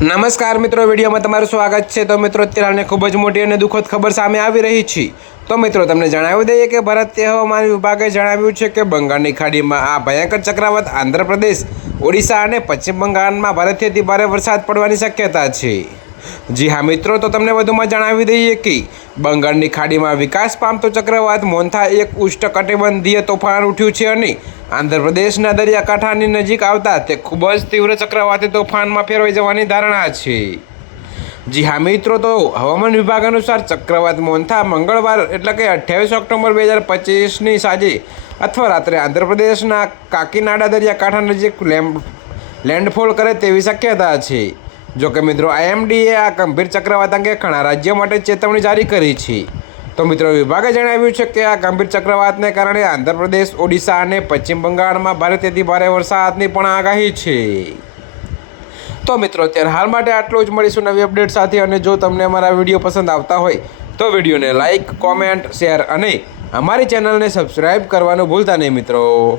નમસ્કાર મિત્રો, વિડીયોમાં તમારું સ્વાગત છે। તો મિત્રો, અત્યારે ખૂબ જ મોટી અને દુઃખદ ખબર સામે આવી રહી છે। તો મિત્રો, તમને જણાવી દઈએ કે ભારતીય હવામાન વિભાગે જણાવ્યું છે કે બંગાળની ખાડીમાં આ ભયંકર ચક્રવાત આંધ્રપ્રદેશ, ઓડિશા અને પશ્ચિમ બંગાળમાં ભારેથી ભારે વરસાદ પડવાની શક્યતા છે। જી હા મિત્રો, તો તમને વધુમાં જણાવી દઈએ કે બંગાળની ખાડીમાં વિકાસ પામતો ચક્રવાત મોન્થા એક ઉષ્ણકટિબંધીય તોફાન ઉઠ્યું છે અને આંધ્રપ્રદેશના દરિયાકાંઠાની નજીક આવતા તે ખૂબ જ તીવ્ર ચક્રવાતી તોફાનમાં ફેરવાઈ જવાની ધારણા છે। જી હા મિત્રો, તો હવામાન વિભાગ અનુસાર ચક્રવાત મોન્થા મંગળવાર એટલે કે 28 ઓક્ટોબર 2025ની સાંજે અથવા રાત્રે આંધ્રપ્રદેશના કાકીનાડા દરિયાકાંઠા નજીક લેન્ડફોલ કરે તેવી શક્યતા છે। જો કે મિત્રો, IMDએ આ ગંભીર ચક્રવાત અંગે ઘણા રાજ્યો માટે ચેતવણી જારી કરી છે। તો મિત્રો, વિભાગે જણાવ્યું છે કે આ ગંભીર ચક્રવાતને કારણે આંધ્રપ્રદેશ, ઓડિશા અને પશ્ચિમ બંગાળમાં ભારેથી ભારે વરસાદની પણ આગાહી છે। તો મિત્રો, અત્યારે હાલ માટે આટલું જ। મળીશું નવી અપડેટ સાથે। અને જો તમને અમારા વિડીયો પસંદ આવતા હોય તો વિડીયોને લાઇક, કોમેન્ટ, શેર અને અમારી ચેનલને સબસ્ક્રાઈબ કરવાનું ભૂલતા નહીં મિત્રો।